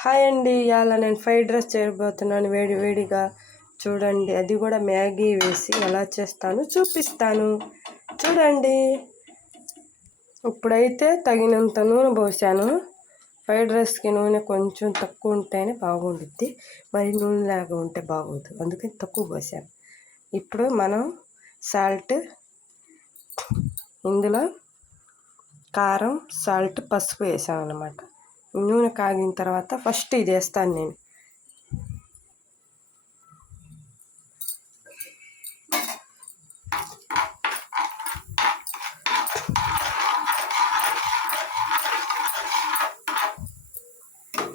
Hi అండి, ఇవాళ నేను ఫ్రైడ్ రైస్ చేయబోతున్నాను. వేడి వేడిగా చూడండి. అది కూడా మ్యాగీ వేసి ఎలా చేస్తాను చూపిస్తాను. చూడండి. ఇప్పుడైతే తగినంత నూనె పోసాను. ఫ్రైడ్ రైస్కి నూనె కొంచెం తక్కువ ఉంటేనే బాగుంటుంది, మరి నూనె లాగా ఉంటే బాగోదు, అందుకని తక్కువ పోసాను. ఇప్పుడు మనం సాల్ట్, ఇందులో కారం, సాల్ట్, పసుపు వేసాం అన్నమాట. నూనె కాగిన తర్వాత ఫస్ట్ ఇది వేస్తాను నేను.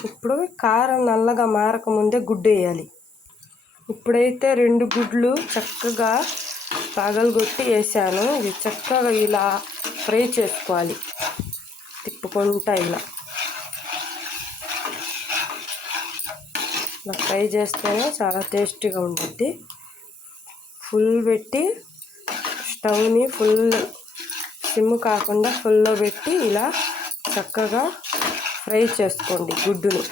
ఇప్పుడు కారం నల్లగా మారకముందే గుడ్డు వేయాలి. ఇప్పుడైతే 2 గుడ్లు చక్కగా పగలగొట్టి వేసాను. ఇది చక్కగా ఇలా ఫ్రై చేసుకోవాలి, తిప్పుకుంటా ఇలా ఫ్రై చేస్తేనే చాలా టేస్టీగా ఉంటుంది. ఫుల్ పెట్టి స్టవ్ని సిమ్ కాకుండా ఫుల్లో పెట్టి ఇలా చక్కగా ఫ్రై చేసుకోండి గుడ్డుని.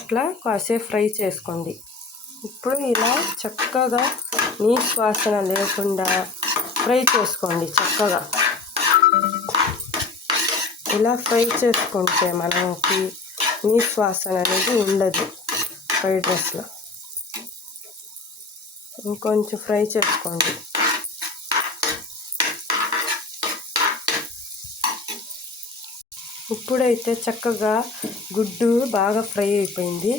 ఇట్లా కాసేపు ఫ్రై చేసుకోండి. ఇప్పుడు ఇలా చక్కగా నీసు వాసన లేకుండా ఫ్రై చేసుకోండి. చక్కగా ఇలా ఫ్రై చేసుకుంటే మనకి నీసు వాసన అనేది ఉండదు ఫ్రైడ్ రైస్లో. ఇంకొంచెం ఫ్రై చేసుకోండి. ఇప్పుడైతే చక్కగా గుడ్డు బాగా ఫ్రై అయిపోయింది.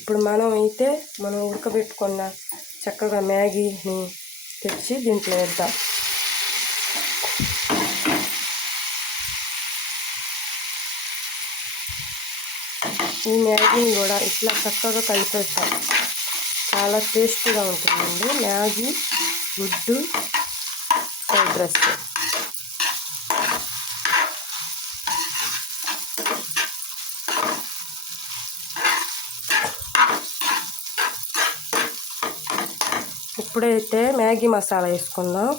ఇప్పుడు మనం ఉడకబెట్టుకున్న చక్కగా మ్యాగీని తెచ్చి దీంట్లో వేద్దాం. ఈ మ్యాగీని కూడా ఇట్లా చక్కగా కలిపేస్తాం. చాలా టేస్టీగా ఉంటుందండి మ్యాగీ గుడ్డు ఫ్రైడ్ రైస్. ఇప్పుడైతే మ్యాగీ మసాలా వేసుకుందాం.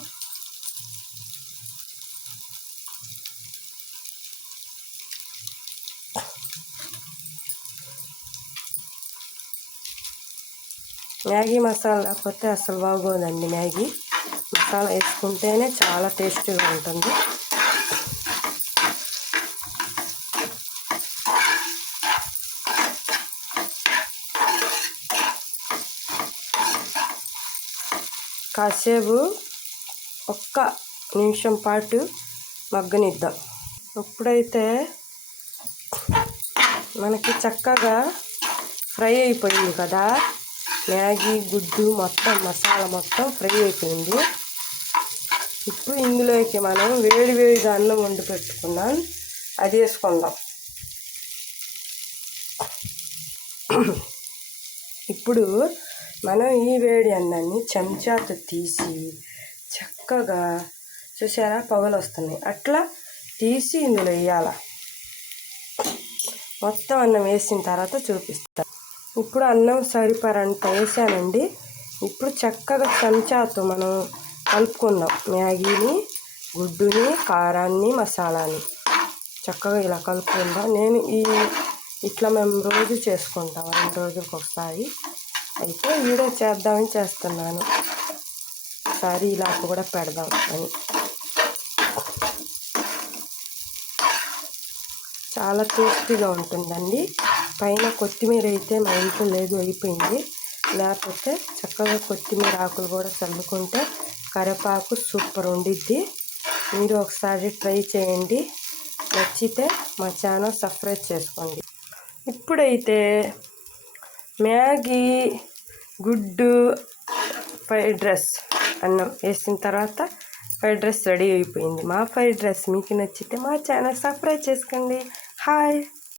మ్యాగీ మసాలా లేకపోతే అసలు బాగోదండి. మ్యాగీ మసాలా వేసుకుంటేనే చాలా టేస్టీగా ఉంటుంది. కాసేపు 1 నిమిషం పాటు మగ్గనిద్దాం. ఇప్పుడైతే మనకి చక్కగా ఫ్రై అయిపోయింది కదా, మ్యాగీ గుడ్డు మొత్తం మసాలా మొత్తం ఫ్రై అయిపోయింది. ఇప్పుడు ఇందులోకి మనం వేడిగా అన్నం వండి పెట్టుకున్నాం, అది వేసుకుందాం. ఇప్పుడు మనం ఈ వేడి అన్నాన్ని చెంచాతో తీసి చక్కగా, చూసారా పొగలు వస్తున్నాయి, అట్లా తీసి ఇందులో వేయాల. మొత్తం అన్నం వేసిన తర్వాత చూపిస్తాను. ఇప్పుడు అన్నం సరిపడంత వేసానండి. ఇప్పుడు చక్కగా చెంచాతో మనం కలుపుకుందాం. మ్యాగీని, గుడ్డుని, కారాన్ని, మసాలాని చక్కగా ఇలా కలుపుకుందాం. ఇట్లా మేము రోజు చేసుకుంటాం, 2 రోజులకు ఒకసారి. అయితే వీడియో చేద్దామని చేస్తున్నాను, ఒకసారి ఇలా కూడా పెడదాం అని. చాలా టేస్టీగా ఉంటుందండి. పైన కొత్తిమీర అయితే మా ఇంట్లో లేదు, అయిపోయింది. లేకపోతే చక్కగా కొత్తిమీర ఆకులు కూడా చల్లుకుంటే కరివేపాకు సూపర్ ఉండిద్ది. మీరు ఒకసారి ట్రై చేయండి. నచ్చితే మా ఛానల్ సబ్స్క్రైబ్ చేసుకోండి. ఇప్పుడైతే మ్యాగీ గుడ్డు ఫ్రైడ్ రైస్ అన్నం వేసిన తర్వాత ఫ్రైడ్ రైస్ రెడీ అయిపోయింది. మా ఫ్రైడ్ రైస్ మీకు నచ్చితే మా ఛానల్ సబ్స్క్రైబ్ చేసుకోండి. హాయ్.